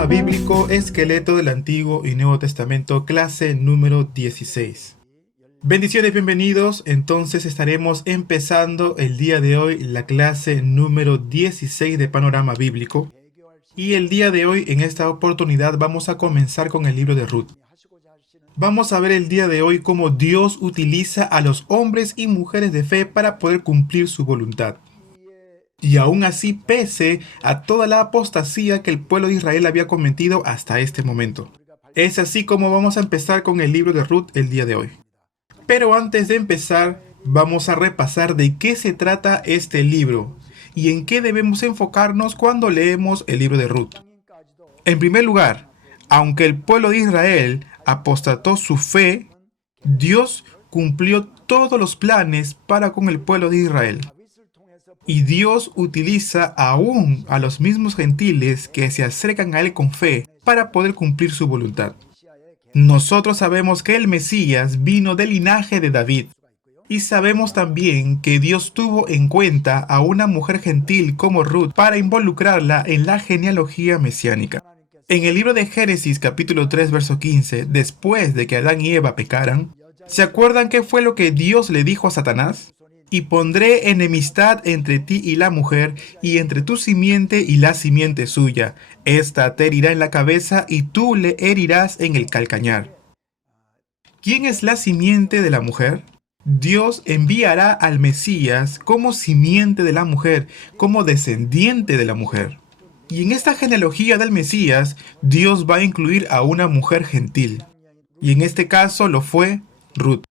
Panorama Bíblico, Esqueleto del Antiguo y Nuevo Testamento, clase número 16. Bendiciones, bienvenidos. Entonces estaremos empezando el día de hoy la clase número 16 de Panorama Bíblico. Y el día de hoy, en esta oportunidad, vamos a comenzar con el libro de Ruth. Vamos a ver el día de hoy cómo Dios utiliza a los hombres y mujeres de fe para poder cumplir su voluntad. Y aún así, pese a toda la apostasía que el pueblo de Israel había cometido hasta este momento. Es así como vamos a empezar con el libro de Ruth el día de hoy. Pero antes de empezar, vamos a repasar de qué se trata este libro y en qué debemos enfocarnos cuando leemos el libro de Ruth. En primer lugar, aunque el pueblo de Israel apostató su fe, Dios cumplió todos los planes para con el pueblo de Israel. Y Dios utiliza aún a los mismos gentiles que se acercan a Él con fe para poder cumplir su voluntad. Nosotros sabemos que el Mesías vino del linaje de David. Y sabemos también que Dios tuvo en cuenta a una mujer gentil como Ruth para involucrarla en la genealogía mesiánica. En el libro de Génesis capítulo 3 verso 15, después de que Adán y Eva pecaran, ¿se acuerdan qué fue lo que Dios le dijo a Satanás? Y pondré enemistad entre ti y la mujer, y entre tu simiente y la simiente suya. Esta te herirá en la cabeza, y tú le herirás en el calcañar. ¿Quién es la simiente de la mujer? Dios enviará al Mesías como simiente de la mujer, como descendiente de la mujer. Y en esta genealogía del Mesías, Dios va a incluir a una mujer gentil. Y en este caso lo fue Ruth.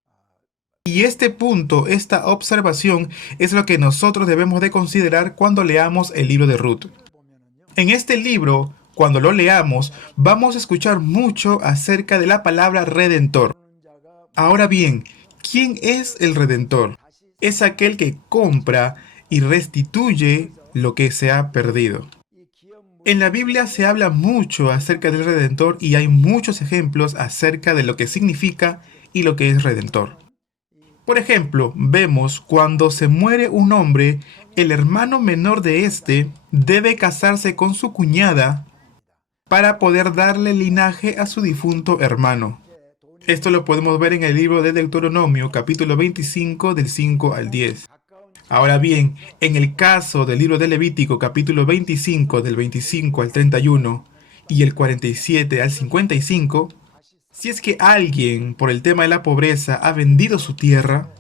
Y este punto, esta observación, es lo que nosotros debemos de considerar cuando leamos el libro de Ruth. En este libro, cuando lo leamos, vamos a escuchar mucho acerca de la palabra redentor. Ahora bien, ¿quién es el redentor? Es aquel que compra y restituye lo que se ha perdido. En la Biblia se habla mucho acerca del redentor y hay muchos ejemplos acerca de lo que significa y lo que es redentor. Por ejemplo, vemos cuando se muere un hombre, el hermano menor de éste debe casarse con su cuñada para poder darle linaje a su difunto hermano. Esto lo podemos ver en el libro de Deuteronomio, capítulo 25, del 5 al 10. Ahora bien, en el caso del libro de Levítico, capítulo 25, del 25 al 31 y el 47 al 55, si es que alguien, por el tema de la pobreza, ha vendido su tierra,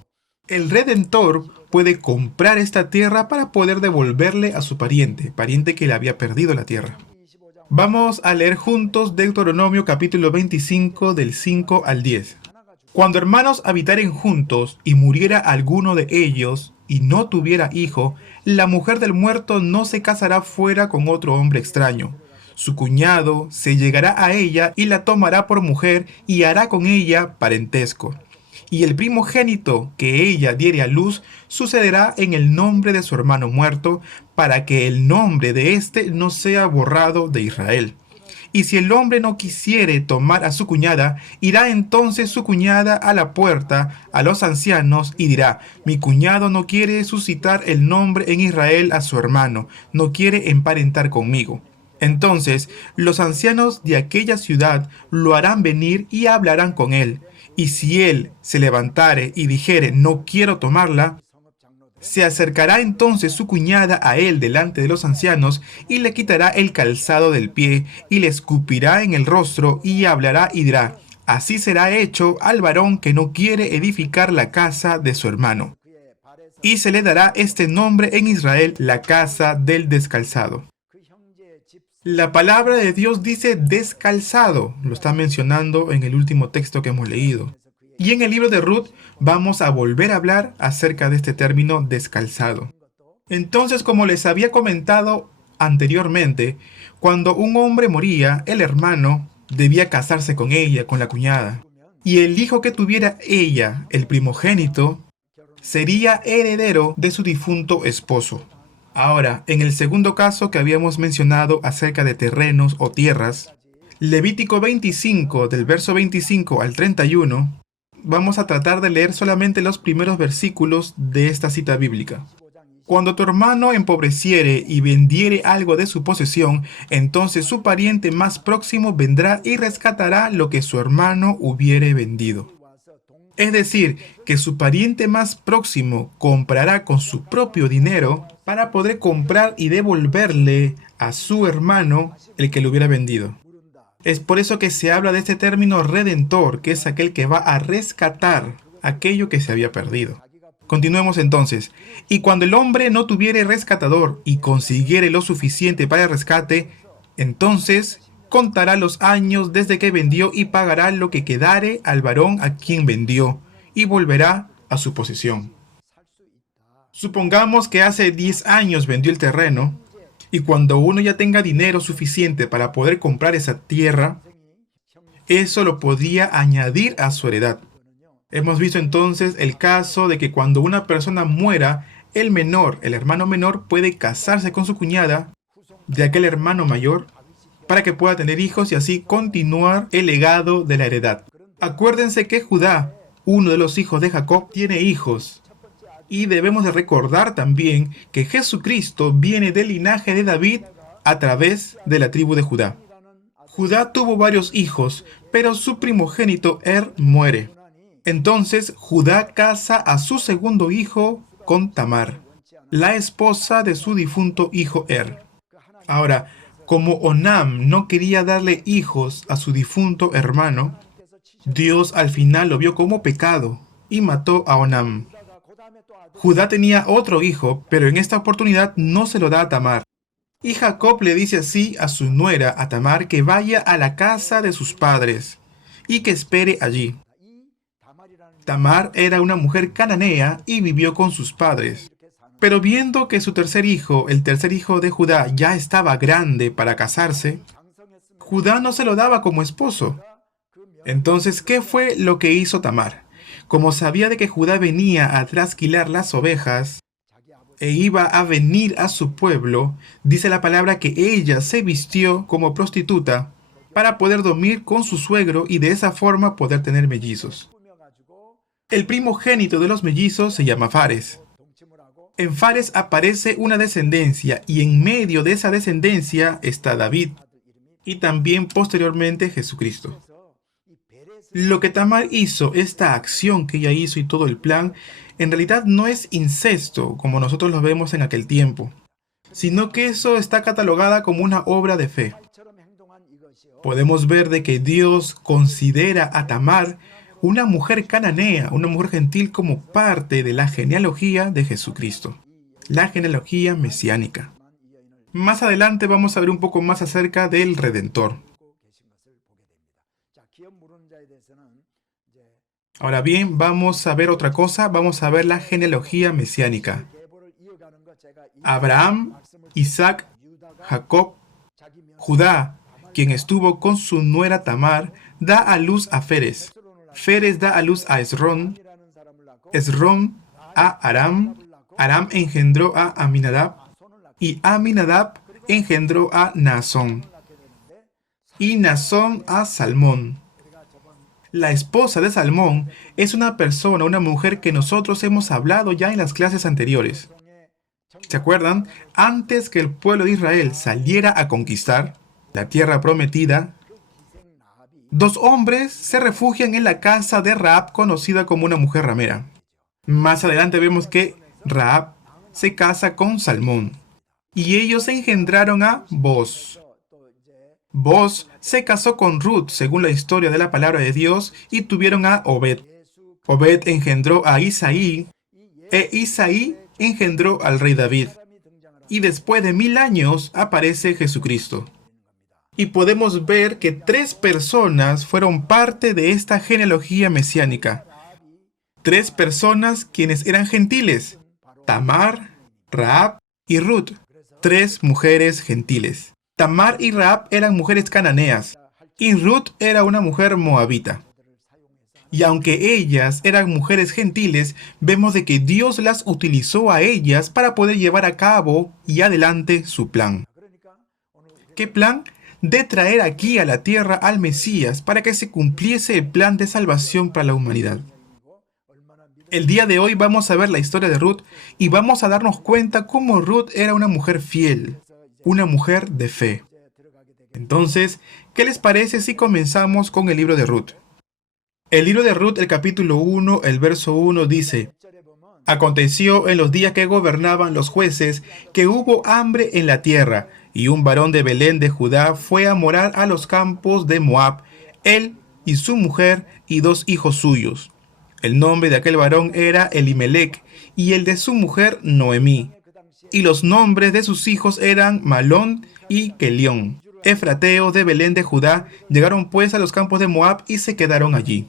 el redentor puede comprar esta tierra para poder devolverle a su pariente que le había perdido la tierra. Vamos a leer juntos Deuteronomio capítulo 25 del 5 al 10. Cuando hermanos habitaren juntos y muriera alguno de ellos y no tuviera hijo, la mujer del muerto no se casará fuera con otro hombre extraño. Su cuñado se llegará a ella y la tomará por mujer y hará con ella parentesco. Y el primogénito que ella diere a luz sucederá en el nombre de su hermano muerto, para que el nombre de éste no sea borrado de Israel. Y si el hombre no quisiere tomar a su cuñada, irá entonces su cuñada a la puerta a los ancianos y dirá: mi cuñado no quiere suscitar el nombre en Israel a su hermano, no quiere emparentar conmigo. Entonces los ancianos de aquella ciudad lo harán venir y hablarán con él. Y si él se levantare y dijere: no quiero tomarla, se acercará entonces su cuñada a él delante de los ancianos y le quitará el calzado del pie y le escupirá en el rostro y hablará y dirá: así será hecho al varón que no quiere edificar la casa de su hermano. Y se le dará este nombre en Israel: la casa del descalzado. La palabra de Dios dice descalzado, lo está mencionando en el último texto que hemos leído. Y en el libro de Ruth vamos a volver a hablar acerca de este término descalzado. Entonces, como les había comentado anteriormente, cuando un hombre moría, el hermano debía casarse con ella, con la cuñada. Y el hijo que tuviera ella, el primogénito, sería heredero de su difunto esposo. Ahora, en el segundo caso que habíamos mencionado acerca de terrenos o tierras, Levítico 25, del verso 25 al 31, vamos a tratar de leer solamente los primeros versículos de esta cita bíblica. Cuando tu hermano empobreciere y vendiere algo de su posesión, entonces su pariente más próximo vendrá y rescatará lo que su hermano hubiere vendido. Es decir, que su pariente más próximo comprará con su propio dinero para poder comprar y devolverle a su hermano el que le hubiera vendido. Es por eso que se habla de este término redentor, que es aquel que va a rescatar aquello que se había perdido. Continuemos entonces. Y cuando el hombre no tuviere rescatador y consiguiere lo suficiente para el rescate, entonces contará los años desde que vendió y pagará lo que quedare al varón a quien vendió, y volverá a su posesión. Supongamos que hace 10 años vendió el terreno, y cuando uno ya tenga dinero suficiente para poder comprar esa tierra, eso lo podría añadir a su heredad. Hemos visto entonces el caso de que cuando una persona muera, el menor, el hermano menor, puede casarse con su cuñada de aquel hermano mayor para que pueda tener hijos y así continuar el legado de la heredad. Acuérdense que Judá, uno de los hijos de Jacob, tiene hijos. Y debemos de recordar también que Jesucristo viene del linaje de David a través de la tribu de Judá. Judá tuvo varios hijos, pero su primogénito muere. Entonces Judá casa a su segundo hijo con Tamar, la esposa de su difunto hijo Ahora, como Onam no quería darle hijos a su difunto hermano, Dios al final lo vio como pecado y mató a Onam. Judá tenía otro hijo, pero en esta oportunidad no se lo da a Tamar. Y Jacob le dice así a su nuera, a Tamar, que vaya a la casa de sus padres y que espere allí. Tamar era una mujer cananea y vivió con sus padres. Pero viendo que su tercer hijo, el tercer hijo de Judá, ya estaba grande para casarse, Judá no se lo daba como esposo. Entonces, ¿qué fue lo que hizo Tamar? Como sabía de que Judá venía a trasquilar las ovejas e iba a venir a su pueblo, dice la palabra que ella se vistió como prostituta para poder dormir con su suegro y de esa forma poder tener mellizos. El primogénito de los mellizos se llama Fares. En Fares aparece una descendencia y en medio de esa descendencia está David y también posteriormente Jesucristo. Lo que Tamar hizo, esta acción que ella hizo y todo el plan, en realidad no es incesto como nosotros lo vemos en aquel tiempo, sino que eso está catalogada como una obra de fe. Podemos ver de que Dios considera a Tamar una mujer cananea, una mujer gentil como parte de la genealogía de Jesucristo, la genealogía mesiánica. Más adelante vamos a ver un poco más acerca del Redentor. Ahora bien, vamos a ver otra cosa, vamos a ver la genealogía mesiánica. Abraham, Isaac, Jacob, Judá, quien estuvo con su nuera Tamar, da a luz a Feres. Feres da a luz a Esrón, Esrón a Aram, Aram engendró a Aminadab, y Aminadab engendró a Naasón, y Naasón a Salmón. La esposa de Salmón es una persona, una mujer que nosotros hemos hablado ya en las clases anteriores. ¿Se acuerdan? Antes que el pueblo de Israel saliera a conquistar la tierra prometida, dos hombres se refugian en la casa de Rahab, conocida como una mujer ramera. Más adelante vemos que Rahab se casa con Salmón y ellos engendraron a Boz. Boz se casó con Ruth, según la historia de la palabra de Dios, y tuvieron a Obed. Obed engendró a Isaí, e Isaí engendró al rey David. Y después de 1000 años aparece Jesucristo. Y podemos ver que 3 personas fueron parte de esta genealogía mesiánica. 3 personas quienes eran gentiles: Tamar, Rahab y Ruth. 3 mujeres gentiles. Tamar y Rahab eran mujeres cananeas y Ruth era una mujer moabita. Y aunque ellas eran mujeres gentiles, vemos de que Dios las utilizó a ellas para poder llevar a cabo y adelante su plan. ¿Qué plan? De traer aquí a la tierra al Mesías para que se cumpliese el plan de salvación para la humanidad. El día de hoy vamos a ver la historia de Ruth y vamos a darnos cuenta cómo Ruth era una mujer fiel, una mujer de fe. Entonces, ¿qué les parece si comenzamos con el libro de Ruth? El libro de Ruth, el capítulo 1, el verso 1 dice: Aconteció en los días que gobernaban los jueces que hubo hambre en la tierra, y un varón de Belén de Judá fue a morar a los campos de Moab, él y su mujer y 2 hijos suyos. El nombre de aquel varón era Elimelec, y el de su mujer Noemí. Y los nombres de sus hijos eran Malón y Kelión. Efrateos de Belén de Judá llegaron pues a los campos de Moab y se quedaron allí.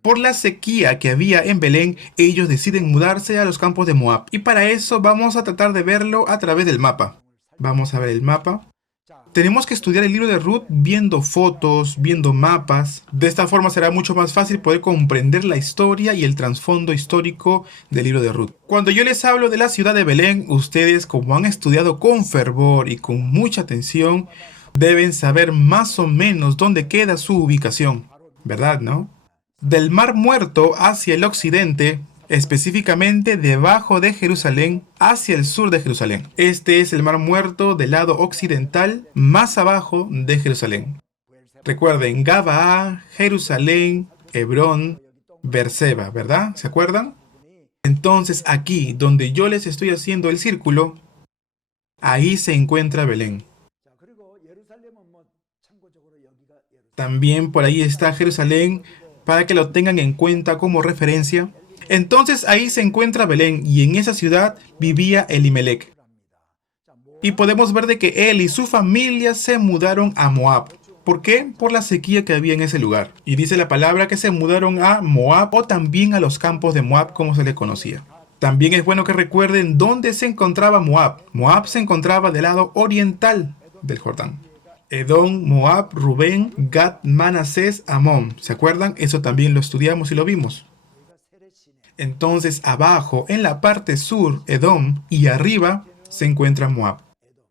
Por la sequía que había en Belén, ellos deciden mudarse a los campos de Moab. Y para eso vamos a tratar de verlo a través del mapa. Vamos a ver el mapa. Tenemos que estudiar el libro de Ruth viendo fotos, viendo mapas. De esta forma será mucho más fácil poder comprender la historia y el trasfondo histórico del libro de Ruth. Cuando yo les hablo de la ciudad de Belén, ustedes, como han estudiado con fervor y con mucha atención, deben saber más o menos dónde queda su ubicación. ¿Verdad, no? Del Mar Muerto hacia el occidente, específicamente debajo de Jerusalén, hacia el sur de Jerusalén. Este es el Mar Muerto del lado occidental, más abajo de Jerusalén. Recuerden, Gabaa, Jerusalén, Hebrón, Berseba, ¿verdad? ¿Se acuerdan? Entonces aquí, donde yo les estoy haciendo el círculo, ahí se encuentra Belén. También por ahí está Jerusalén, para que lo tengan en cuenta como referencia. Entonces ahí se encuentra Belén y en esa ciudad vivía Elimelec. Y podemos ver de que él y su familia se mudaron a Moab. ¿Por qué? Por la sequía que había en ese lugar. Y dice la palabra que se mudaron a Moab o también a los campos de Moab como se le conocía. También es bueno que recuerden dónde se encontraba Moab. Moab se encontraba del lado oriental del Jordán. Edom, Moab, Rubén, Gad, Manasés, Amón. ¿Se acuerdan? Eso también lo estudiamos y lo vimos. Entonces abajo, en la parte sur, Edom, y arriba se encuentra Moab.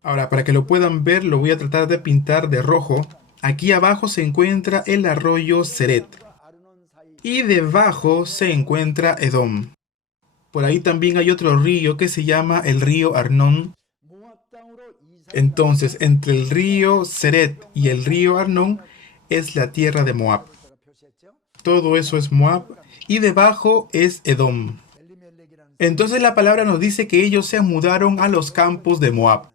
Ahora, para que lo puedan ver, lo voy a tratar de pintar de rojo. Aquí abajo se encuentra el arroyo Seret. Y debajo se encuentra Edom. Por ahí también hay otro río que se llama el río Arnón. Entonces, entre el río Seret y el río Arnón es la tierra de Moab. Todo eso es Moab y debajo es Edom. Entonces la palabra nos dice que ellos se mudaron a los campos de Moab.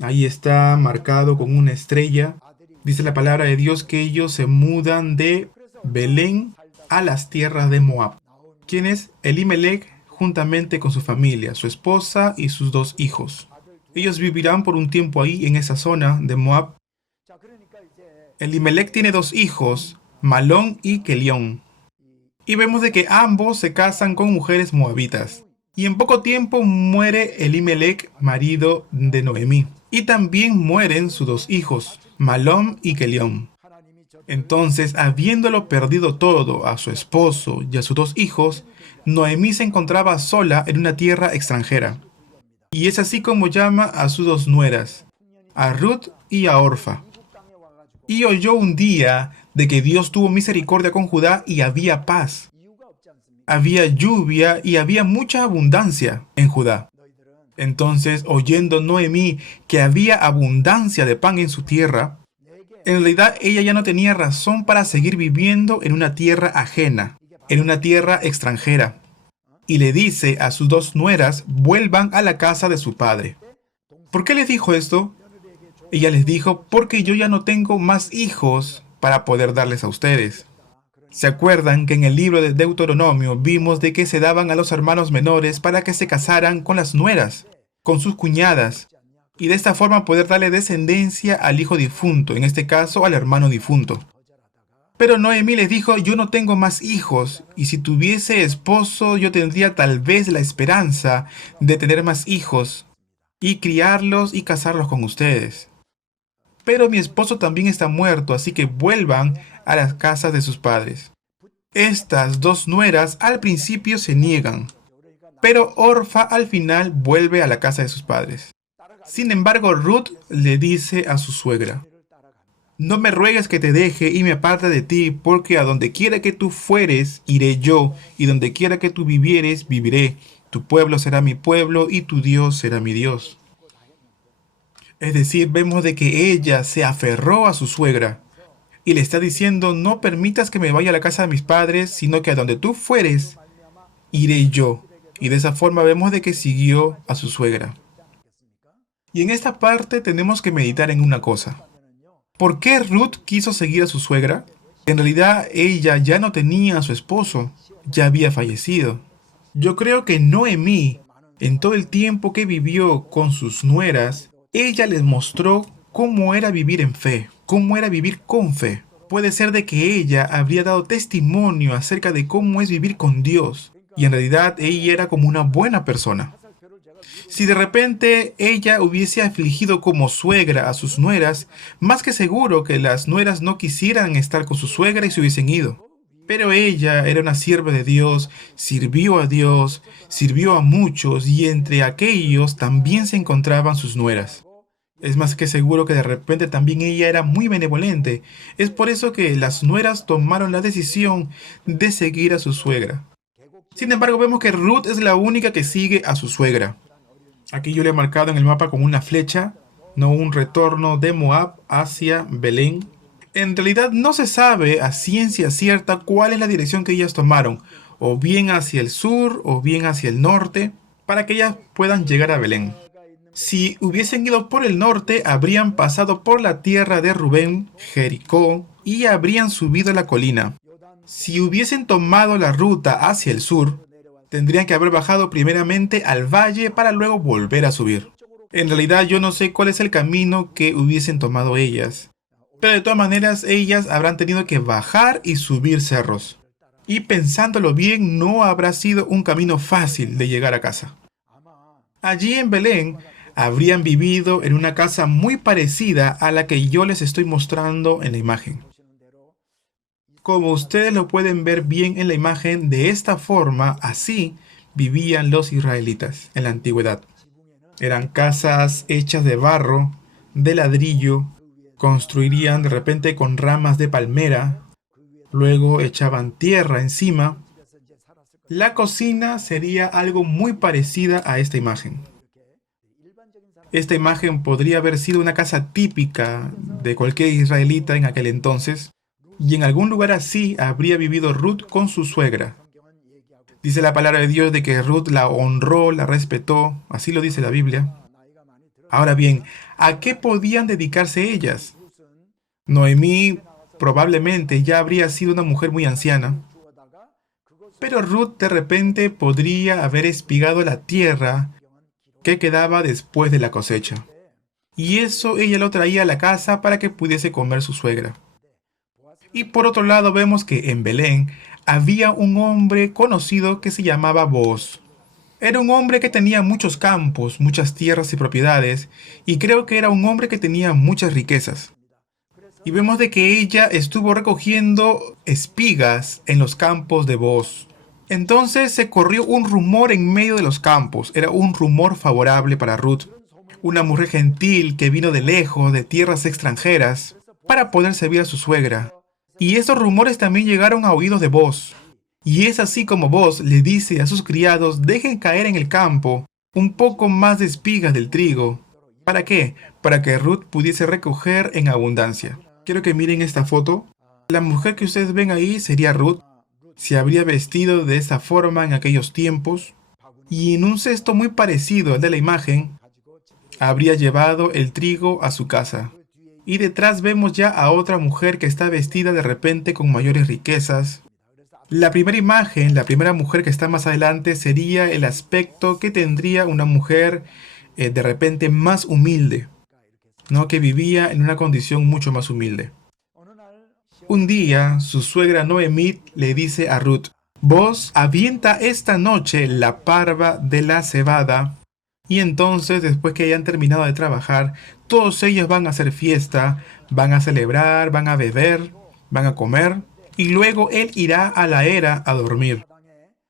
Ahí está marcado con una estrella. Dice la palabra de Dios que ellos se mudan de Belén a las tierras de Moab. ¿Quién es? Elimelec juntamente con su familia, su esposa y sus 2 hijos. Ellos vivirán por un tiempo ahí en esa zona de Moab. Elimelec tiene 2 hijos, Malón y Kelión. Y vemos de que ambos se casan con mujeres moabitas. Y en poco tiempo muere Elimelec, marido de Noemí. Y también mueren sus 2 hijos, Malón y Kelión. Entonces, habiéndolo perdido todo a su esposo y a sus 2 hijos, Noemí se encontraba sola en una tierra extranjera. Y es así como llama a sus 2 nueras, a Ruth y a Orfa. Y oyó un día de que Dios tuvo misericordia con Judá y había paz. Había lluvia y había mucha abundancia en Judá. Entonces, oyendo Noemí que había abundancia de pan en su tierra, en realidad ella ya no tenía razón para seguir viviendo en una tierra ajena, en una tierra extranjera. Y le dice a sus 2 nueras, vuelvan a la casa de su padre. ¿Por qué les dijo esto? Ella les dijo, porque yo ya no tengo más hijos para poder darles a ustedes. ¿Se acuerdan que en el libro de Deuteronomio vimos de que se daban a los hermanos menores para que se casaran con las nueras, con sus cuñadas, y de esta forma poder darle descendencia al hijo difunto, en este caso al hermano difunto? Pero Noemí les dijo, yo no tengo más hijos, y si tuviese esposo yo tendría tal vez la esperanza de tener más hijos, y criarlos y casarlos con ustedes. Pero mi esposo también está muerto, así que vuelvan a las casas de sus padres. Estas 2 nueras al principio se niegan, pero Orfa al final vuelve a la casa de sus padres. Sin embargo, Ruth le dice a su suegra, No me ruegues que te deje y me aparte de ti, porque a donde quiera que tú fueres, iré yo, y donde quiera que tú vivieres, viviré. Tu pueblo será mi pueblo y tu Dios será mi Dios. Es decir, vemos de que ella se aferró a su suegra y le está diciendo, no permitas que me vaya a la casa de mis padres, sino que a donde tú fueres, iré yo. Y de esa forma vemos de que siguió a su suegra. Y en esta parte tenemos que meditar en una cosa. ¿Por qué Ruth quiso seguir a su suegra? En realidad ella ya no tenía a su esposo, ya había fallecido. Yo creo que Noemí, en todo el tiempo que vivió con sus nueras, ella les mostró cómo era vivir en fe, cómo era vivir con fe. Puede ser de que ella habría dado testimonio acerca de cómo es vivir con Dios, y en realidad ella era como una buena persona. Si de repente ella hubiese afligido como suegra a sus nueras, más que seguro que las nueras no quisieran estar con su suegra y se hubiesen ido. Pero ella era una sierva de Dios, Dios, sirvió a muchos y entre aquellos también se encontraban sus nueras. Es más que seguro que de repente también ella era muy benevolente. Es por eso que las nueras tomaron la decisión de seguir a su suegra. Sin embargo, vemos que Ruth es la única que sigue a su suegra. Aquí yo le he marcado en el mapa con una flecha, no un retorno de Moab hacia Belén. En realidad no se sabe a ciencia cierta cuál es la dirección que ellas tomaron, o bien hacia el sur o bien hacia el norte, para que ellas puedan llegar a Belén. Si hubiesen ido por el norte, habrían pasado por la tierra de Rubén, Jericó, y habrían subido la colina. Si hubiesen tomado la ruta hacia el sur, tendrían que haber bajado primeramente al valle para luego volver a subir. En realidad yo no sé cuál es el camino que hubiesen tomado ellas, pero de todas maneras ellas habrán tenido que bajar y subir cerros. Y pensándolo bien, no habrá sido un camino fácil de llegar a casa. Allí en Belén habrían vivido en una casa muy parecida a la que yo les estoy mostrando en la imagen. Como ustedes lo pueden ver bien en la imagen, de esta forma, así vivían los israelitas en la antigüedad. Eran casas hechas de barro, de ladrillo, construirían de repente con ramas de palmera, luego echaban tierra encima. La cocina sería algo muy parecida a esta imagen. Esta imagen podría haber sido una casa típica de cualquier israelita en aquel entonces, y en algún lugar así habría vivido Ruth con su suegra. Dice la palabra de Dios de que Ruth la honró, la respetó, así lo dice la Biblia. Ahora bien, ¿a qué podían dedicarse ellas? Noemí probablemente ya habría sido una mujer muy anciana, pero Ruth de repente podría haber espigado la tierra que quedaba después de la cosecha. Y eso ella lo traía a la casa para que pudiese comer su suegra. Y por otro lado vemos que en Belén había un hombre conocido que se llamaba Booz. Era un hombre que tenía muchos campos, muchas tierras y propiedades, y creo que era un hombre que tenía muchas riquezas. Y vemos de que ella estuvo recogiendo espigas en los campos de Booz. Entonces se corrió un rumor en medio de los campos, era un rumor favorable para Ruth, una mujer gentil que vino de lejos, de tierras extranjeras, para poder servir a su suegra. Y esos rumores también llegaron a oídos de Booz. Y es así como Booz le dice a sus criados, dejen caer en el campo un poco más de espigas del trigo. ¿Para qué? Para que Ruth pudiese recoger en abundancia. Quiero que miren esta foto. La mujer que ustedes ven ahí sería Ruth. Se habría vestido de esta forma en aquellos tiempos. Y en un cesto muy parecido al de la imagen, habría llevado el trigo a su casa. Y detrás vemos ya a otra mujer que está vestida de repente con mayores riquezas. La primera imagen, la primera mujer que está más adelante, sería el aspecto que tendría una mujer de repente más humilde, ¿no? Que vivía en una condición mucho más humilde. Un día, su suegra Noemí le dice a Ruth, vos avienta esta noche la parva de la cebada. Y entonces, después que hayan terminado de trabajar, todos ellos van a hacer fiesta, van a celebrar, van a beber, van a comer, y luego él irá a la era a dormir.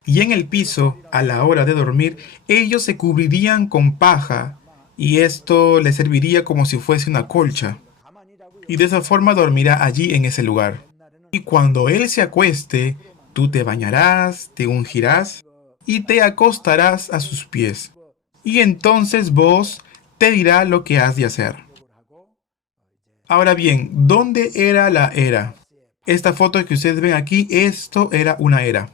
Y en el piso, a la hora de dormir, ellos se cubrirían con paja, y esto les serviría como si fuese una colcha. y de esa forma dormirá allí en ese lugar. Y cuando él se acueste, tú te bañarás, te ungirás y te acostarás a sus pies. Y entonces vos te dirá lo que has de hacer. Ahora bien, ¿dónde era la era? Esta foto que ustedes ven aquí, esto era una era.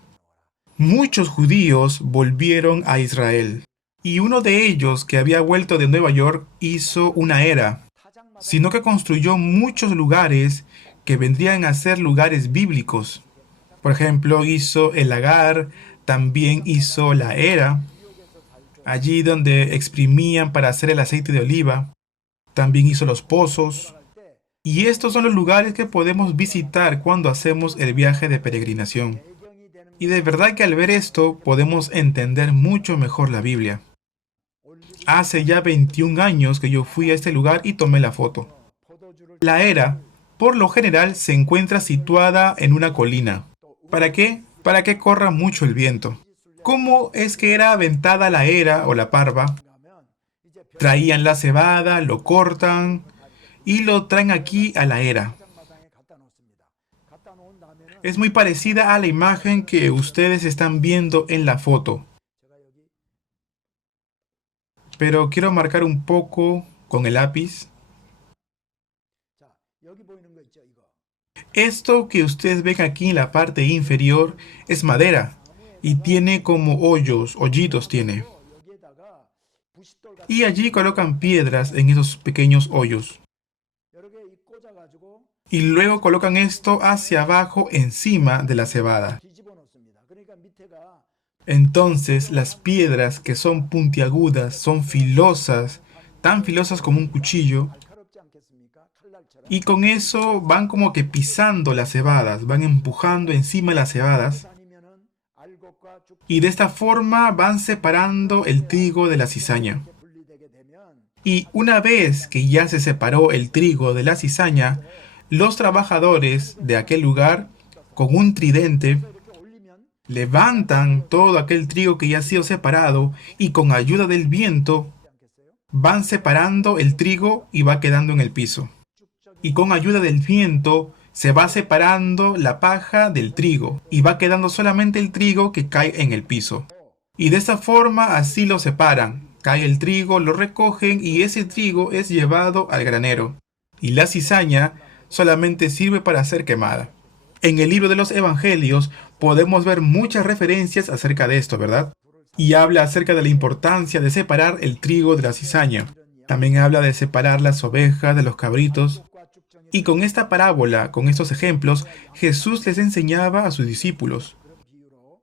Muchos judíos volvieron a Israel. Y uno de ellos, que había vuelto de Nueva York, hizo una era, sino que construyó muchos lugares que vendrían a ser lugares bíblicos. Por ejemplo, hizo el lagar, también hizo la era, allí donde exprimían para hacer el aceite de oliva, también hizo los pozos. Y estos son los lugares que podemos visitar cuando hacemos el viaje de peregrinación. Y de verdad que al ver esto podemos entender mucho mejor la Biblia. Hace ya 21 años que yo fui a este lugar y tomé la foto. La era, por lo general, se encuentra situada en una colina. ¿Para qué? Para que corra mucho el viento. ¿Cómo es que era aventada la era o la parva? Traían la cebada, lo cortan y lo traen aquí a la era. Es muy parecida a la imagen que ustedes están viendo en la foto. Pero quiero marcar un poco con el lápiz. Esto que ustedes ven aquí en la parte inferior es madera y tiene como hoyos, hoyitos tiene. Y allí colocan piedras en esos pequeños hoyos. Y luego colocan esto hacia abajo encima de la cebada. Entonces las piedras que son puntiagudas, son filosas, tan filosas como un cuchillo, y con eso van como que pisando las cebadas, van empujando encima las cebadas, y de esta forma van separando el trigo de la cizaña. Y una vez que ya se separó el trigo de la cizaña, los trabajadores de aquel lugar, con un tridente, levantan todo aquel trigo que ya ha sido separado y con ayuda del viento van separando el trigo y va quedando en el piso. Y con ayuda del viento se va separando la paja del trigo y va quedando solamente el trigo que cae en el piso. Y de esa forma así lo separan. Cae el trigo, lo recogen y ese trigo es llevado al granero. Y la cizaña solamente sirve para ser quemada. En el libro de los Evangelios podemos ver muchas referencias acerca de esto, ¿verdad? Y habla acerca de la importancia de separar el trigo de la cizaña. También habla de separar las ovejas de los cabritos. Y con esta parábola, con estos ejemplos, Jesús les enseñaba a sus discípulos.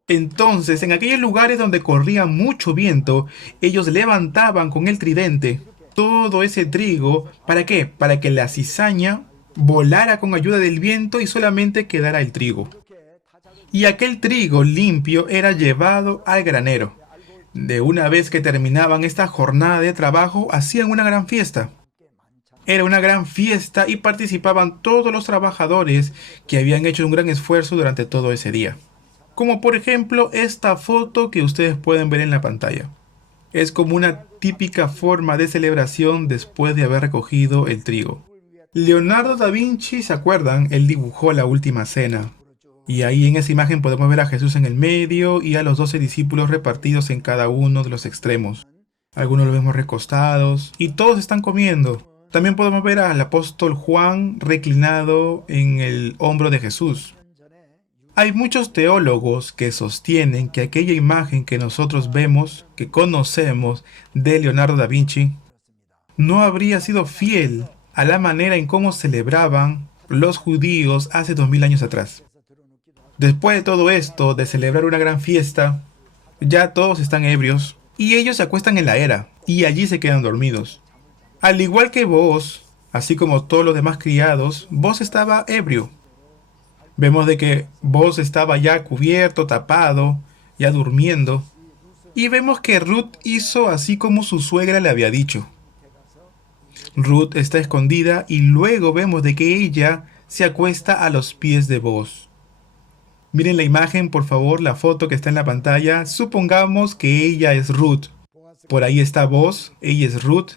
Entonces, en aquellos lugares donde corría mucho viento, ellos levantaban con el tridente todo ese trigo. ¿Para qué? Para que la cizaña volara con ayuda del viento y solamente quedara el trigo. Y aquel trigo limpio era llevado al granero. De una vez que terminaban esta jornada de trabajo, hacían una gran fiesta. Era una gran fiesta y participaban todos los trabajadores que habían hecho un gran esfuerzo durante todo ese día. Como por ejemplo esta foto que ustedes pueden ver en la pantalla. Es como una típica forma de celebración después de haber recogido el trigo. Leonardo da Vinci, ¿se acuerdan? Él dibujó la Última Cena. Y ahí en esa imagen podemos ver a Jesús en el medio y a los 12 discípulos repartidos en cada uno de los extremos. Algunos los vemos recostados y todos están comiendo. También podemos ver al apóstol Juan reclinado en el hombro de Jesús. Hay muchos teólogos que sostienen que aquella imagen que nosotros vemos, que conocemos de Leonardo da Vinci, no habría sido fiel a la manera en cómo celebraban los judíos hace 2000 años atrás. Después de todo esto, de celebrar una gran fiesta, ya todos están ebrios y ellos se acuestan en la era y allí se quedan dormidos. Al igual que vos, así como todos los demás criados, vos estaba ebrio. Vemos de que vos estaba ya cubierto, tapado, ya durmiendo. Y vemos que Ruth hizo así como su suegra le había dicho. Ruth está escondida y luego vemos de que ella se acuesta a los pies de vos. Miren la imagen, por favor, la foto que está en la pantalla. Supongamos que ella es Ruth. Por ahí está vos, ella es Ruth.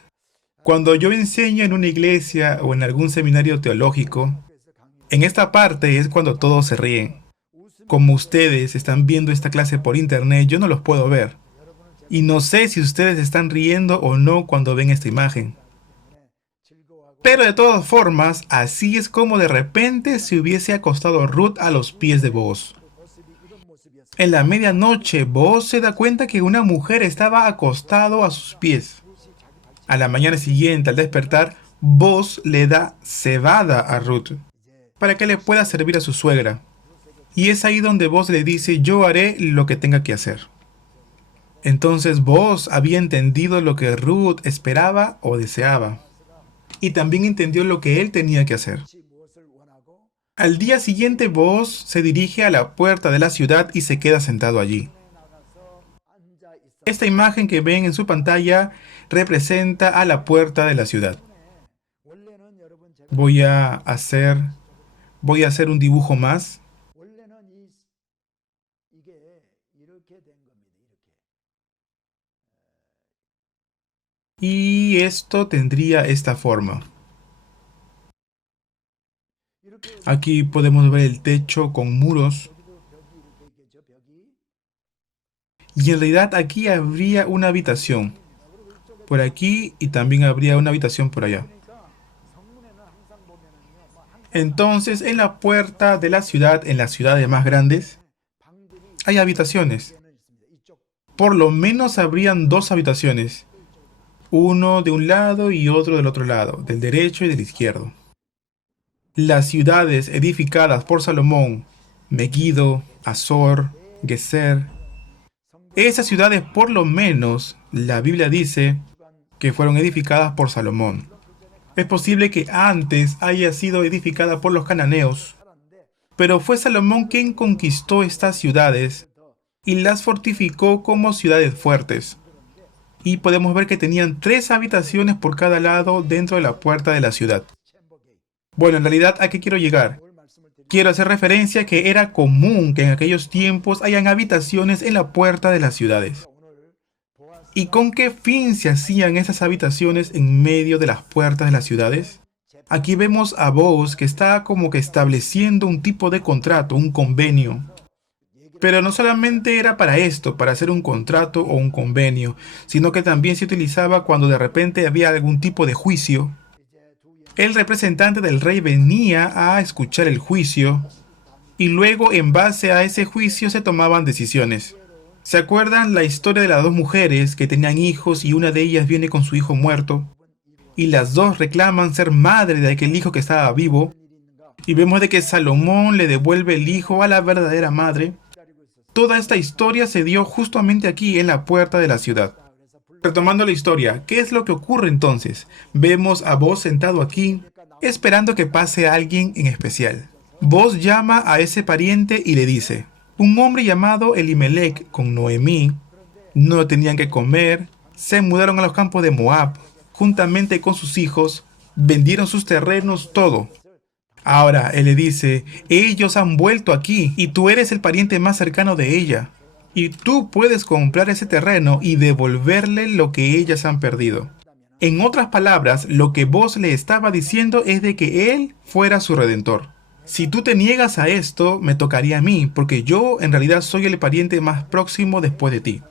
Cuando yo enseño en una iglesia o en algún seminario teológico, en esta parte es cuando todos se ríen. Como ustedes están viendo esta clase por internet, yo no los puedo ver. Y no sé si ustedes están riendo o no cuando ven esta imagen. Pero de todas formas, así es como de repente se hubiese acostado Ruth a los pies de Booz. En la medianoche, Booz se da cuenta que una mujer estaba acostado a sus pies. A la mañana siguiente, al despertar, Booz le da cebada a Ruth para que le pueda servir a su suegra. Y es ahí donde Booz le dice: yo haré lo que tenga que hacer. Entonces Booz había entendido lo que Ruth esperaba o deseaba. Y también entendió lo que él tenía que hacer. Al día siguiente, Booz se dirige a la puerta de la ciudad y se queda sentado allí. Esta imagen que ven en su pantalla representa a la puerta de la ciudad. Voy a hacer, voy a hacer un dibujo más. Y esto tendría esta forma. Aquí podemos ver el techo con muros. Y en realidad aquí habría una habitación. Por aquí y también habría una habitación por allá. Entonces, en la puerta de la ciudad, en las ciudades más grandes, hay habitaciones. Por lo menos habrían dos habitaciones. Uno de un lado y otro del otro lado, del derecho y del izquierdo. Las ciudades edificadas por Salomón, Megiddo, Azor, Geser, esas ciudades por lo menos, la Biblia dice que fueron edificadas por Salomón. Es posible que antes haya sido edificada por los cananeos, pero fue Salomón quien conquistó estas ciudades y las fortificó como ciudades fuertes. Y podemos ver que tenían 3 habitaciones por cada lado dentro de la puerta de la ciudad. Bueno, en realidad, ¿a qué quiero llegar? Quiero hacer referencia que era común que en aquellos tiempos hayan habitaciones en la puerta de las ciudades. ¿Y con qué fin se hacían esas habitaciones en medio de las puertas de las ciudades? Aquí vemos a Booz que está como que estableciendo un tipo de contrato, un convenio. Pero no solamente era para esto, para hacer un contrato o un convenio, sino que también se utilizaba cuando de repente había algún tipo de juicio. El representante del rey venía a escuchar el juicio y luego en base a ese juicio se tomaban decisiones. ¿Se acuerdan la historia de las dos mujeres que tenían hijos y una de ellas viene con su hijo muerto? Y las dos reclaman ser madre de aquel hijo que estaba vivo. Y vemos de que Salomón le devuelve el hijo a la verdadera madre. Toda esta historia se dio justamente aquí en la puerta de la ciudad. Retomando la historia, ¿qué es lo que ocurre entonces? Vemos a Booz sentado aquí, esperando que pase alguien en especial. Booz llama a ese pariente y le dice: un hombre llamado Elimelech con Noemí no tenían que comer, se mudaron a los campos de Moab, juntamente con sus hijos, vendieron sus terrenos, todo. Ahora él le dice: ellos han vuelto aquí y tú eres el pariente más cercano de ella. Y tú puedes comprar ese terreno y devolverle lo que ellas han perdido. En otras palabras, lo que vos le estaba diciendo es de que él fuera su redentor. Si tú te niegas a esto, me tocaría a mí, porque yo en realidad soy el pariente más próximo después de ti.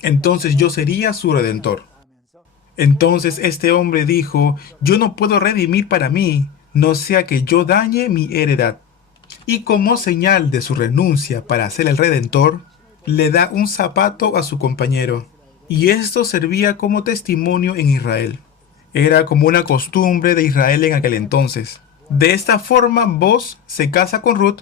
Entonces yo sería su redentor. Entonces este hombre dijo: yo no puedo redimir para mí, no sea que yo dañe mi heredad. Y como señal de su renuncia para ser el redentor, le da un zapato a su compañero. Y esto servía como testimonio en Israel. Era como una costumbre de Israel en aquel entonces. De esta forma, Booz se casa con Ruth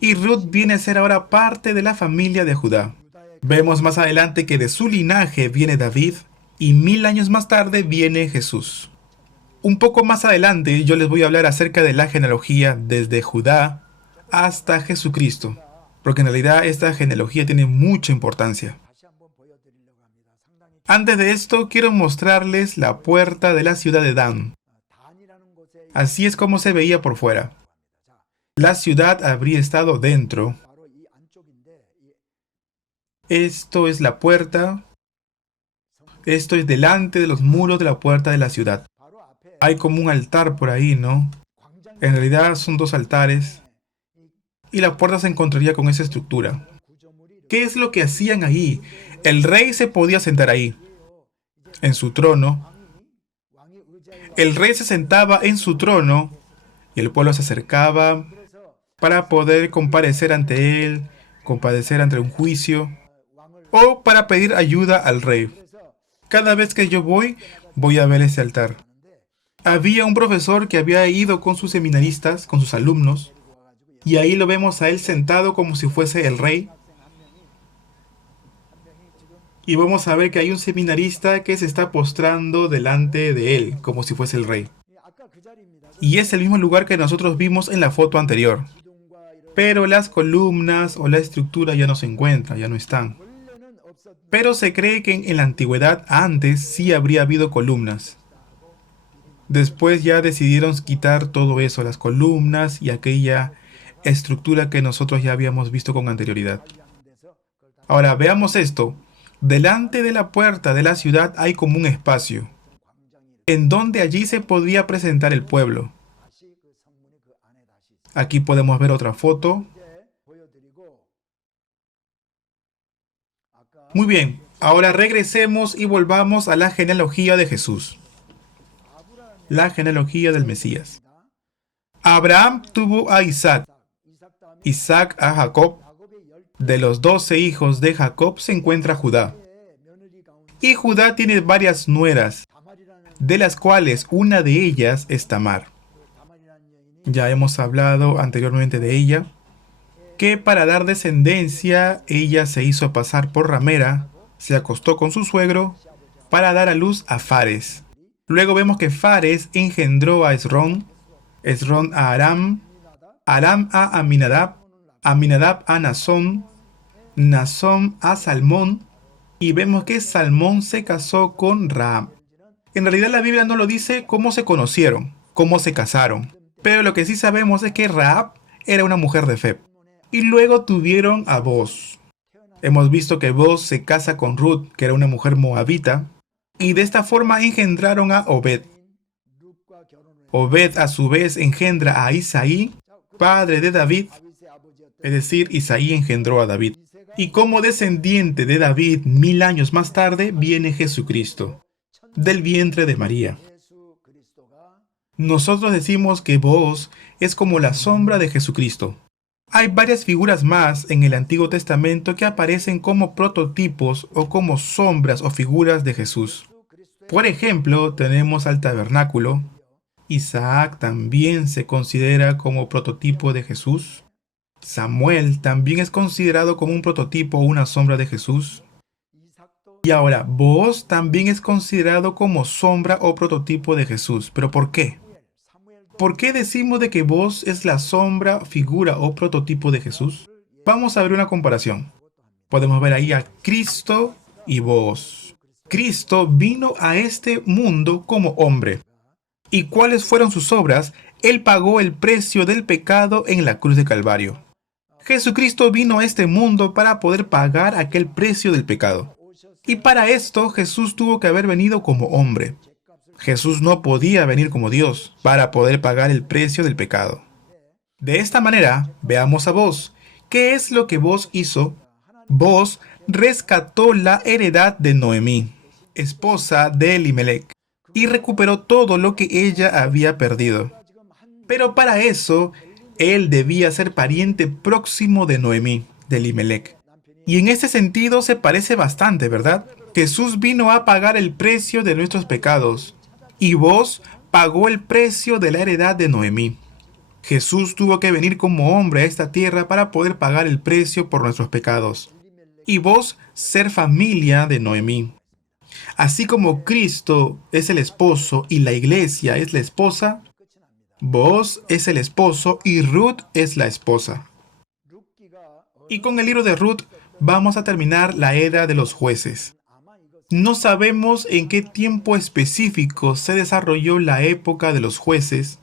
y Ruth viene a ser ahora parte de la familia de Judá. Vemos más adelante que de su linaje viene David y 1000 años más tarde viene Jesús. Un poco más adelante yo les voy a hablar acerca de la genealogía desde Judá hasta Jesucristo, porque en realidad esta genealogía tiene mucha importancia. Antes de esto quiero mostrarles la puerta de la ciudad de Dan. Así es como se veía por fuera. La ciudad habría estado dentro. Esto es la puerta. Esto es delante de los muros de la puerta de la ciudad. Hay como un altar por ahí, ¿no? En realidad son dos altares y la puerta se encontraría con esa estructura. ¿Qué es lo que hacían ahí? El rey se podía sentar ahí, en su trono. El rey se sentaba en su trono y el pueblo se acercaba para poder comparecer ante él, comparecer ante un juicio o para pedir ayuda al rey. Cada vez que yo voy a ver ese altar. Había un profesor que había ido con sus seminaristas, con sus alumnos, y ahí lo vemos a él sentado como si fuese el rey. Y vamos a ver que hay un seminarista que se está postrando delante de él, como si fuese el rey. Y es el mismo lugar que nosotros vimos en la foto anterior. Pero las columnas o la estructura ya no se encuentran, ya no están. Pero se cree que en la antigüedad antes sí habría habido columnas. Después ya decidieron quitar todo eso, las columnas y aquella estructura que nosotros ya habíamos visto con anterioridad. Ahora veamos esto. Delante de la puerta de la ciudad hay como un espacio, en donde allí se podría presentar el pueblo. Aquí podemos ver otra foto. Muy bien, ahora regresemos y volvamos a la genealogía de Jesús. La genealogía del Mesías. Abraham tuvo a Isaac, Isaac a Jacob. De los 12 hijos de Jacob se encuentra Judá. Y Judá tiene varias nueras, de las cuales una de ellas es Tamar. Ya hemos hablado anteriormente de ella, que para dar descendencia ella se hizo pasar por ramera, se acostó con su suegro para dar a luz a Fares. Luego vemos que Fares engendró a Esrón, Esrón a Aram, Aram a Aminadab, Aminadab a Nazón, Nazón a Salmón, y vemos que Salmón se casó con Rahab. En realidad la Biblia no lo dice cómo se conocieron, cómo se casaron, pero lo que sí sabemos es que Rahab era una mujer de fe. Y luego tuvieron a Booz. Hemos visto que Booz se casa con Ruth, que era una mujer moabita, y de esta forma engendraron a Obed. Obed a su vez engendra a Isaí, padre de David, es decir, Isaí engendró a David. Y como descendiente de David, 1000 años más tarde, viene Jesucristo, del vientre de María. Nosotros decimos que Booz es como la sombra de Jesucristo. Hay varias figuras más en el Antiguo Testamento que aparecen como prototipos o como sombras o figuras de Jesús. Por ejemplo, tenemos al tabernáculo. Isaac también se considera como prototipo de Jesús. Samuel también es considerado como un prototipo o una sombra de Jesús. Y ahora, Booz también es considerado como sombra o prototipo de Jesús. ¿Pero por qué? ¿Por qué decimos de que Booz es la sombra, figura o prototipo de Jesús? Vamos a ver una comparación. Podemos ver ahí a Cristo y Booz. Cristo vino a este mundo como hombre. ¿Y cuáles fueron sus obras? Él pagó el precio del pecado en la cruz de Calvario. Jesucristo vino a este mundo para poder pagar aquel precio del pecado. Y para esto Jesús tuvo que haber venido como hombre. Jesús no podía venir como Dios para poder pagar el precio del pecado. De esta manera, veamos a Booz. ¿Qué es lo que Booz hizo? Booz rescató la heredad de Noemí, esposa de Elimelec, y recuperó todo lo que ella había perdido. Pero para eso, él debía ser pariente próximo de Noemí, de Elimelec. Y en este sentido se parece bastante, ¿verdad? Jesús vino a pagar el precio de nuestros pecados, y Booz pagó el precio de la heredad de Noemí. Jesús tuvo que venir como hombre a esta tierra para poder pagar el precio por nuestros pecados, y Booz ser familia de Noemí. Así como Cristo es el esposo y la iglesia es la esposa, Booz es el esposo y Ruth es la esposa. Y con el libro de Ruth vamos a terminar la era de los jueces. No sabemos en qué tiempo específico se desarrolló la época de los jueces.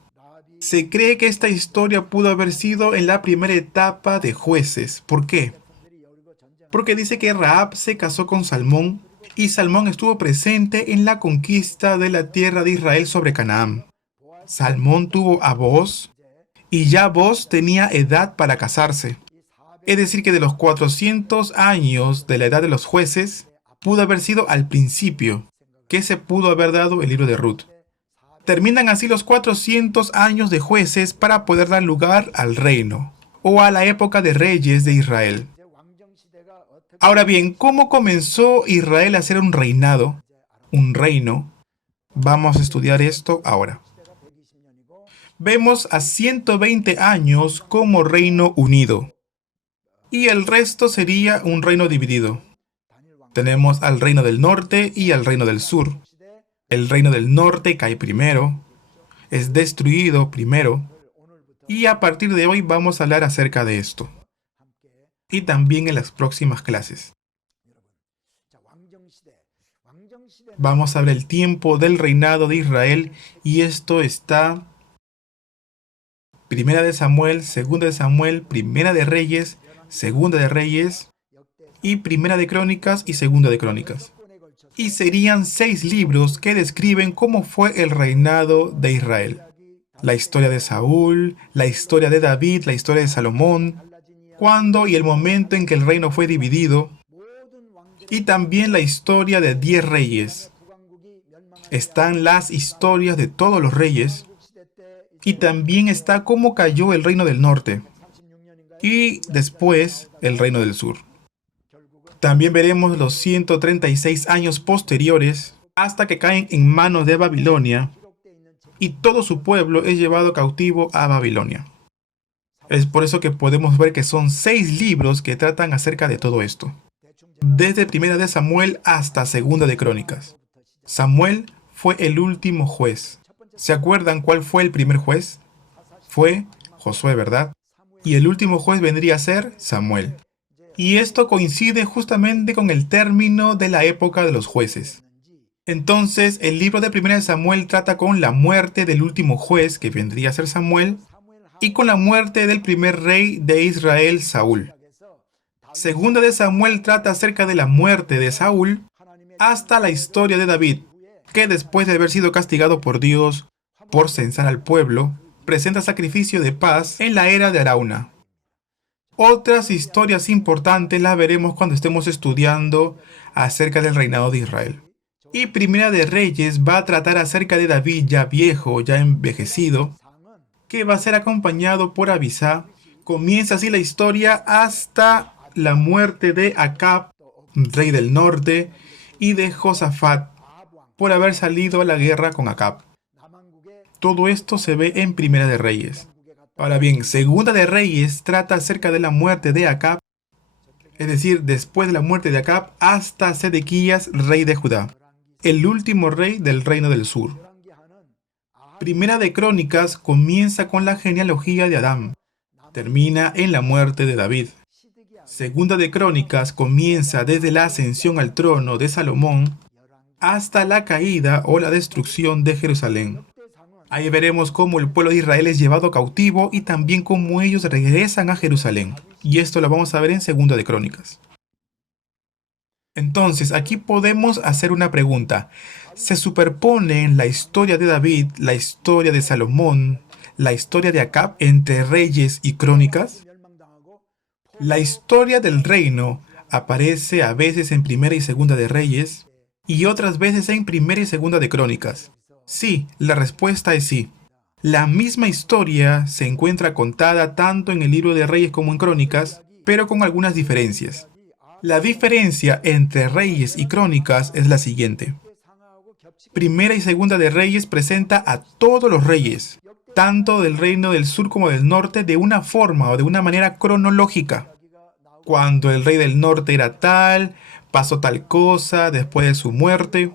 Se cree que esta historia pudo haber sido en la primera etapa de jueces. ¿Por qué? Porque dice que Rahab se casó con Salmón y Salmón estuvo presente en la conquista de la tierra de Israel sobre Canaán. Salmón tuvo a Booz, y ya Booz tenía edad para casarse. Es decir, que de los 400 años de la edad de los jueces, pudo haber sido al principio que se pudo haber dado el libro de Ruth. Terminan así los 400 años de jueces para poder dar lugar al reino, o a la época de reyes de Israel. Ahora bien, ¿cómo comenzó Israel a ser un reinado, un reino? Vamos a estudiar esto ahora. Vemos a 120 años como reino unido, y el resto sería un reino dividido. Tenemos al reino del norte y al reino del sur. El reino del norte cae primero, es destruido primero, y a partir de hoy vamos a hablar acerca de esto, y también en las próximas clases. Vamos a ver el tiempo del reinado de Israel, y esto está Primera de Samuel, Segunda de Samuel, Primera de Reyes, Segunda de Reyes, y Primera de Crónicas y Segunda de Crónicas. Y serían 6 libros que describen cómo fue el reinado de Israel. La historia de Saúl, la historia de David, la historia de Salomón, cuándo y el momento en que el reino fue dividido, y también la historia de 10 reyes. Están las historias de todos los reyes, y también está cómo cayó el reino del norte, y después el reino del sur. También veremos los 136 años posteriores hasta que caen en manos de Babilonia y todo su pueblo es llevado cautivo a Babilonia. Es por eso que podemos ver que son 6 libros que tratan acerca de todo esto. Desde Primera de Samuel hasta Segunda de Crónicas. Samuel fue el último juez. ¿Se acuerdan cuál fue el primer juez? Fue Josué, ¿verdad? Y el último juez vendría a ser Samuel. Y esto coincide justamente con el término de la época de los jueces. Entonces, el libro de Primera de Samuel trata con la muerte del último juez, que vendría a ser Samuel, y con la muerte del primer rey de Israel, Saúl. Segunda de Samuel trata acerca de la muerte de Saúl hasta la historia de David, que después de haber sido castigado por Dios por censar al pueblo, presenta sacrificio de paz en la era de Arauna. Otras historias importantes las veremos cuando estemos estudiando acerca del reinado de Israel. Y Primera de Reyes va a tratar acerca de David ya viejo, ya envejecido, que va a ser acompañado por Abisá. Comienza así la historia hasta la muerte de Acab, rey del norte, y de Josafat, por haber salido a la guerra con Acab. Todo esto se ve en Primera de Reyes. Ahora bien, Segunda de Reyes trata acerca de la muerte de Acab, es decir, después de la muerte de Acab hasta Sedequías, rey de Judá, el último rey del reino del sur. Primera de Crónicas comienza con la genealogía de Adán, termina en la muerte de David. Segunda de Crónicas comienza desde la ascensión al trono de Salomón hasta la caída o la destrucción de Jerusalén. Ahí veremos cómo el pueblo de Israel es llevado cautivo y también cómo ellos regresan a Jerusalén. Y esto lo vamos a ver en Segunda de Crónicas. Entonces, aquí podemos hacer una pregunta. ¿Se superponen la historia de David, la historia de Salomón, la historia de Acab entre Reyes y Crónicas? La historia del reino aparece a veces en Primera y Segunda de Reyes y otras veces en Primera y Segunda de Crónicas. Sí, la respuesta es sí. La misma historia se encuentra contada tanto en el libro de Reyes como en Crónicas, pero con algunas diferencias. La diferencia entre Reyes y Crónicas es la siguiente. Primera y Segunda de Reyes presenta a todos los reyes, tanto del reino del sur como del norte, de una forma o de una manera cronológica. Cuando el rey del norte era tal, pasó tal cosa, después de su muerte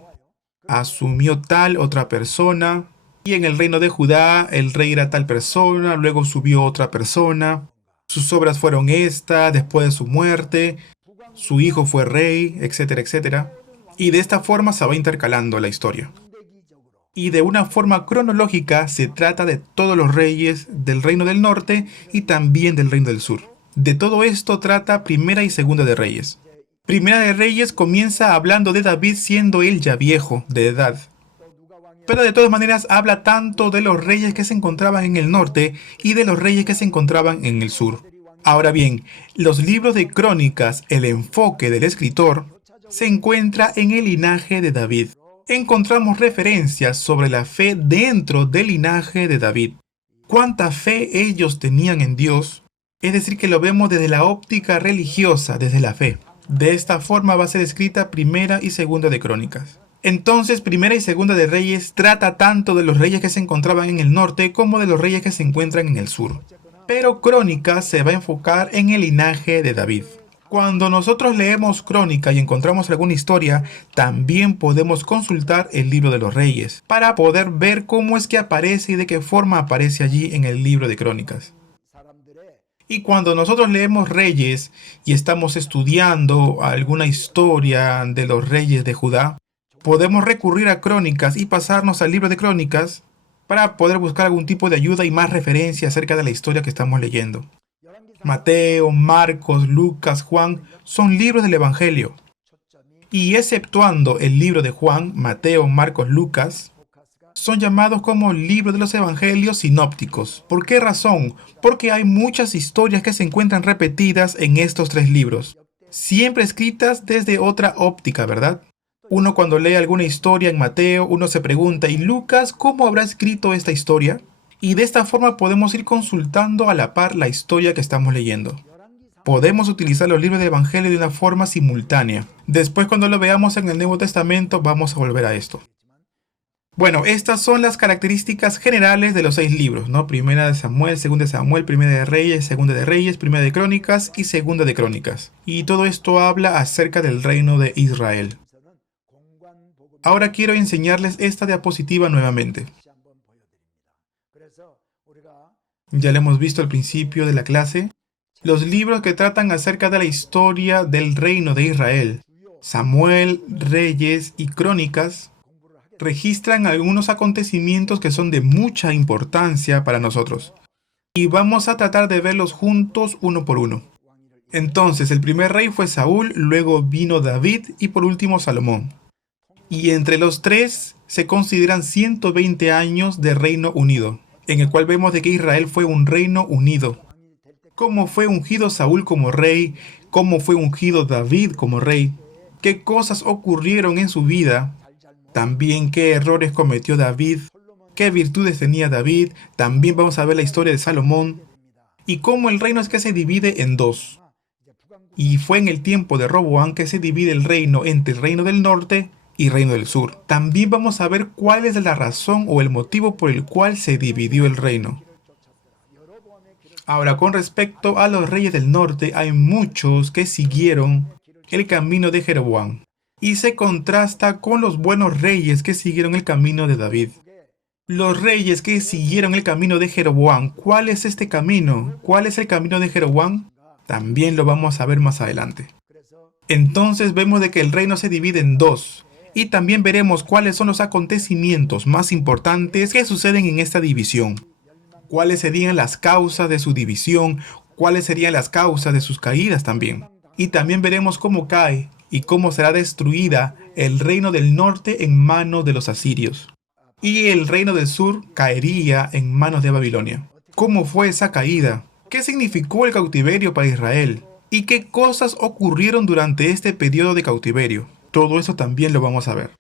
asumió tal otra persona, y en el reino de Judá el rey era tal persona, luego subió otra persona, sus obras fueron esta, después de su muerte, su hijo fue rey, etcétera, etcétera, y de esta forma se va intercalando la historia. Y de una forma cronológica se trata de todos los reyes del reino del norte y también del reino del sur. De todo esto trata Primera y Segunda de Reyes. Primera de Reyes comienza hablando de David siendo él ya viejo, de edad. Pero de todas maneras habla tanto de los reyes que se encontraban en el norte y de los reyes que se encontraban en el sur. Ahora bien, los libros de crónicas, el enfoque del escritor, se encuentra en el linaje de David. Encontramos referencias sobre la fe dentro del linaje de David. ¿Cuánta fe ellos tenían en Dios? Es decir, que lo vemos desde la óptica religiosa, desde la fe. De esta forma va a ser escrita Primera y Segunda de Crónicas. Entonces, Primera y Segunda de Reyes trata tanto de los reyes que se encontraban en el norte como de los reyes que se encuentran en el sur. Pero Crónicas se va a enfocar en el linaje de David. Cuando nosotros leemos Crónica y encontramos alguna historia, también podemos consultar el libro de los reyes para poder ver cómo es que aparece y de qué forma aparece allí en el libro de Crónicas. Y cuando nosotros leemos Reyes y estamos estudiando alguna historia de los reyes de Judá, podemos recurrir a Crónicas y pasarnos al libro de Crónicas para poder buscar algún tipo de ayuda y más referencia acerca de la historia que estamos leyendo. Mateo, Marcos, Lucas, Juan son libros del Evangelio. Y exceptuando el libro de Juan, Mateo, Marcos, Lucas, son llamados como libros de los evangelios sinópticos. ¿Por qué razón? Porque hay muchas historias que se encuentran repetidas en estos tres libros, siempre escritas desde otra óptica, ¿verdad? Uno cuando lee alguna historia en Mateo, uno se pregunta, ¿y Lucas cómo habrá escrito esta historia? Y de esta forma podemos ir consultando a la par la historia que estamos leyendo. Podemos utilizar los libros del Evangelio de una forma simultánea. Después cuando lo veamos en el Nuevo Testamento vamos a volver a esto. Bueno, estas son las características generales de los 6 libros, ¿no? Primera de Samuel, Segunda de Samuel, Primera de Reyes, Segunda de Reyes, Primera de Crónicas y Segunda de Crónicas. Y todo esto habla acerca del reino de Israel. Ahora quiero enseñarles esta diapositiva nuevamente. Ya lo hemos visto al principio de la clase. Los libros que tratan acerca de la historia del reino de Israel, Samuel, Reyes y Crónicas, registran algunos acontecimientos que son de mucha importancia para nosotros. Y vamos a tratar de verlos juntos uno por uno. Entonces, el primer rey fue Saúl, luego vino David y por último Salomón. Y entre los tres se consideran 120 años de reino unido, en el cual vemos de que Israel fue un reino unido. Cómo fue ungido Saúl como rey, cómo fue ungido David como rey, qué cosas ocurrieron en su vida, también qué errores cometió David, qué virtudes tenía David, también vamos a ver la historia de Salomón, y cómo el reino es que se divide en dos. Y fue en el tiempo de Roboam que se divide el reino entre el reino del norte y reino del sur. También vamos a ver cuál es la razón o el motivo por el cual se dividió el reino. Ahora, con respecto a los reyes del norte, hay muchos que siguieron el camino de Jeroboam y se contrasta con los buenos reyes que siguieron el camino de David. Los reyes que siguieron el camino de Jeroboam, ¿cuál es este camino? ¿Cuál es el camino de Jeroboam? También lo vamos a ver más adelante. Entonces vemos de que el reino se divide en dos. Y también veremos cuáles son los acontecimientos más importantes que suceden en esta división. Cuáles serían las causas de su división, cuáles serían las causas de sus caídas también. Y también veremos cómo cae y cómo será destruida el reino del norte en manos de los asirios. Y el reino del sur caería en manos de Babilonia. ¿Cómo fue esa caída? ¿Qué significó el cautiverio para Israel? ¿Y qué cosas ocurrieron durante este periodo de cautiverio? Todo eso también lo vamos a ver.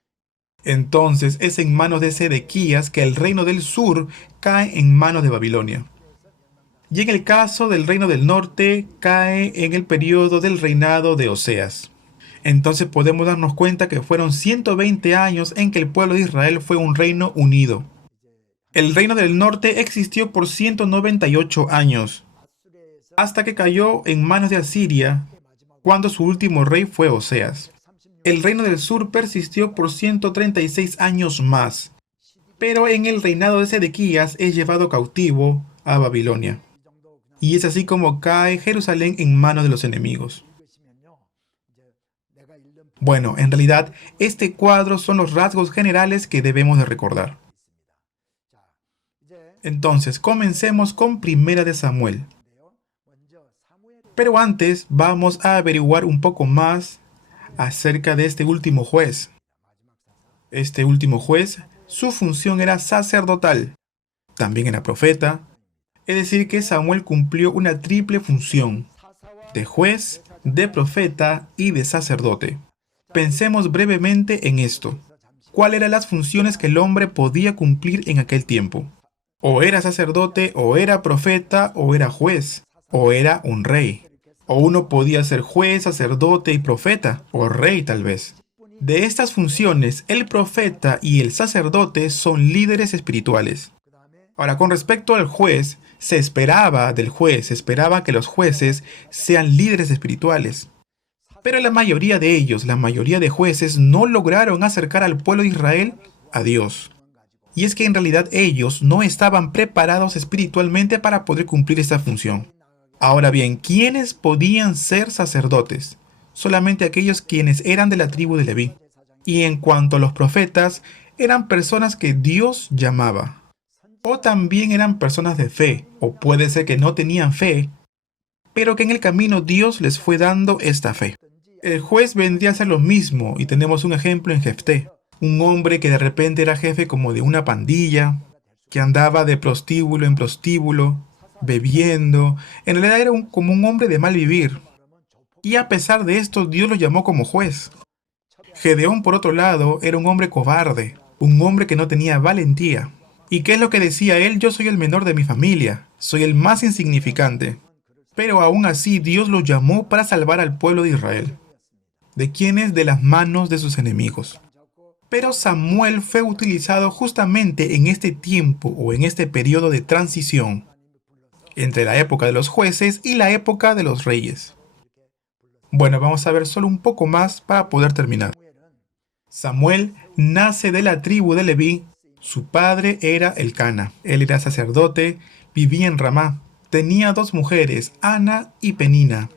Entonces es en manos de Sedequías que el reino del sur cae en manos de Babilonia. Y en el caso del reino del norte cae en el periodo del reinado de Oseas. Entonces podemos darnos cuenta que fueron 120 años en que el pueblo de Israel fue un reino unido. El reino del norte existió por 198 años, hasta que cayó en manos de Asiria, cuando su último rey fue Oseas. El reino del sur persistió por 136 años más, pero en el reinado de Sedequías es llevado cautivo a Babilonia. Y es así como cae Jerusalén en manos de los enemigos. Bueno, en realidad, este cuadro son los rasgos generales que debemos de recordar. Entonces, comencemos con Primera de Samuel. Pero antes, vamos a averiguar un poco más acerca de este último juez. Este último juez, su función era sacerdotal, también era profeta, es decir que Samuel cumplió una triple función, de juez, de profeta y de sacerdote. Pensemos brevemente en esto. ¿Cuáles eran las funciones que el hombre podía cumplir en aquel tiempo? O era sacerdote, o era profeta, o era juez, o era un rey. O uno podía ser juez, sacerdote y profeta, o rey tal vez. De estas funciones, el profeta y el sacerdote son líderes espirituales. Ahora, con respecto al juez, se esperaba del juez, se esperaba que los jueces sean líderes espirituales. Pero la mayoría de ellos, la mayoría de jueces, no lograron acercar al pueblo de Israel a Dios. Y es que en realidad ellos no estaban preparados espiritualmente para poder cumplir esta función. Ahora bien, ¿quiénes podían ser sacerdotes? Solamente aquellos quienes eran de la tribu de Leví. Y en cuanto a los profetas, eran personas que Dios llamaba. O también eran personas de fe, o puede ser que no tenían fe, pero que en el camino Dios les fue dando esta fe. El juez vendría a ser lo mismo, y tenemos un ejemplo en Jefté, un hombre que de repente era jefe como de una pandilla, que andaba de prostíbulo en prostíbulo, bebiendo, en realidad era como un hombre de mal vivir, y a pesar de esto Dios lo llamó como juez. Gedeón, por otro lado, era un hombre cobarde, un hombre que no tenía valentía. ¿Y qué es lo que decía él? Yo soy el menor de mi familia, soy el más insignificante. Pero aún así Dios lo llamó para salvar al pueblo de Israel. ¿De quiénes? De las manos de sus enemigos. Pero Samuel fue utilizado justamente en este tiempo o en este periodo de transición entre la época de los jueces y la época de los reyes. Bueno, vamos a ver solo un poco más para poder terminar. Samuel nace de la tribu de Leví. Su padre era Elcana. Él era sacerdote, vivía en Ramá. Tenía dos mujeres, Ana y Penina.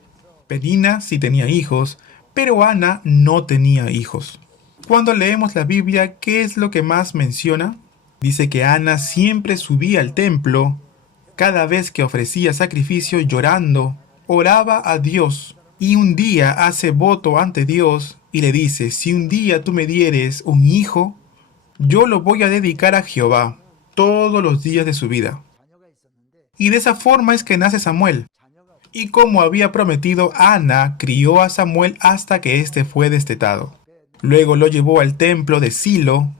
Penina sí tenía hijos, pero Ana no tenía hijos. Cuando leemos la Biblia, ¿qué es lo que más menciona? Dice que Ana siempre subía al templo, cada vez que ofrecía sacrificio llorando, oraba a Dios. Y un día hace voto ante Dios y le dice, si un día tú me dieres un hijo, yo lo voy a dedicar a Jehová todos los días de su vida. Y de esa forma es que nace Samuel. Y como había prometido, Ana crió a Samuel hasta que éste fue destetado. Luego lo llevó al templo de Silo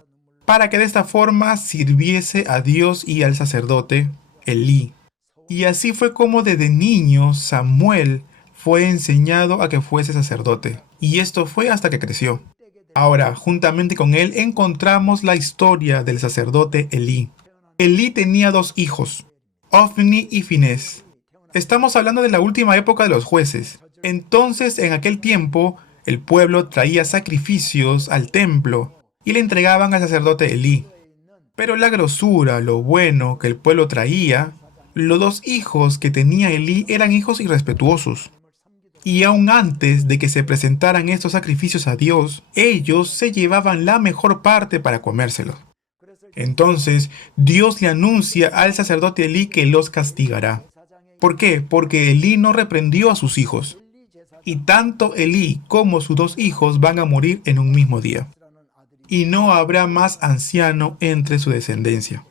para que de esta forma sirviese a Dios y al sacerdote Elí. Y así fue como desde niño Samuel fue enseñado a que fuese sacerdote. Y esto fue hasta que creció. Ahora, juntamente con él encontramos la historia del sacerdote Elí. Elí tenía dos hijos, Ofni y Finés. Estamos hablando de la última época de los jueces. Entonces, en aquel tiempo, el pueblo traía sacrificios al templo y le entregaban al sacerdote Elí. Pero la grosura, lo bueno que el pueblo traía, los dos hijos que tenía Elí eran hijos irrespetuosos. Y aún antes de que se presentaran estos sacrificios a Dios, ellos se llevaban la mejor parte para comérselos. Entonces, Dios le anuncia al sacerdote Elí que los castigará. ¿Por qué? Porque Elí no reprendió a sus hijos. Y tanto Elí como sus dos hijos van a morir en un mismo día. Y no habrá más anciano entre su descendencia.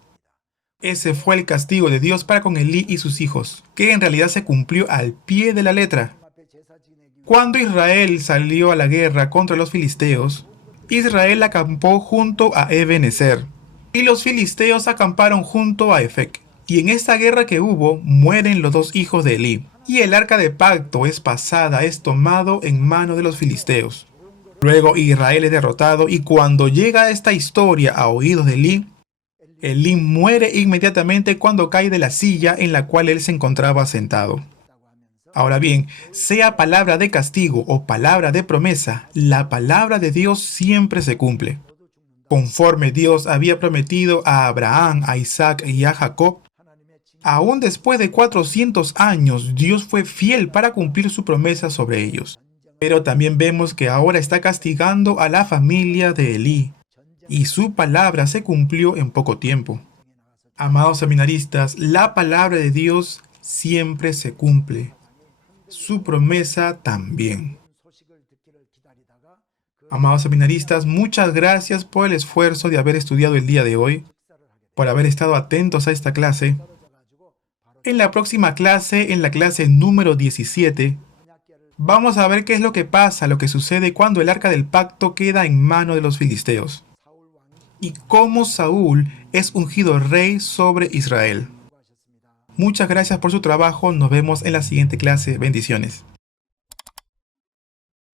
Ese fue el castigo de Dios para con Elí y sus hijos, que en realidad se cumplió al pie de la letra. Cuando Israel salió a la guerra contra los filisteos, Israel acampó junto a Ebenezer, y los filisteos acamparon junto a Efec. Y en esta guerra que hubo, mueren los dos hijos de Elí, y el arca de pacto es pasada, es tomado en mano de los filisteos. Luego Israel es derrotado, y cuando llega esta historia a oídos de Elí, Elí muere inmediatamente cuando cae de la silla en la cual él se encontraba sentado. Ahora bien, sea palabra de castigo o palabra de promesa, la palabra de Dios siempre se cumple. Conforme Dios había prometido a Abraham, a Isaac y a Jacob, aún después de 400 años, Dios fue fiel para cumplir su promesa sobre ellos. Pero también vemos que ahora está castigando a la familia de Elí, y su palabra se cumplió en poco tiempo. Amados seminaristas, la palabra de Dios siempre se cumple. Su promesa también. Amados seminaristas, muchas gracias por el esfuerzo de haber estudiado el día de hoy, por haber estado atentos a esta clase. En la próxima clase, en la clase número 17, vamos a ver qué es lo que pasa, lo que sucede cuando el arca del pacto queda en mano de los filisteos, y cómo Saúl es ungido rey sobre Israel. Muchas gracias por su trabajo, nos vemos en la siguiente clase, bendiciones.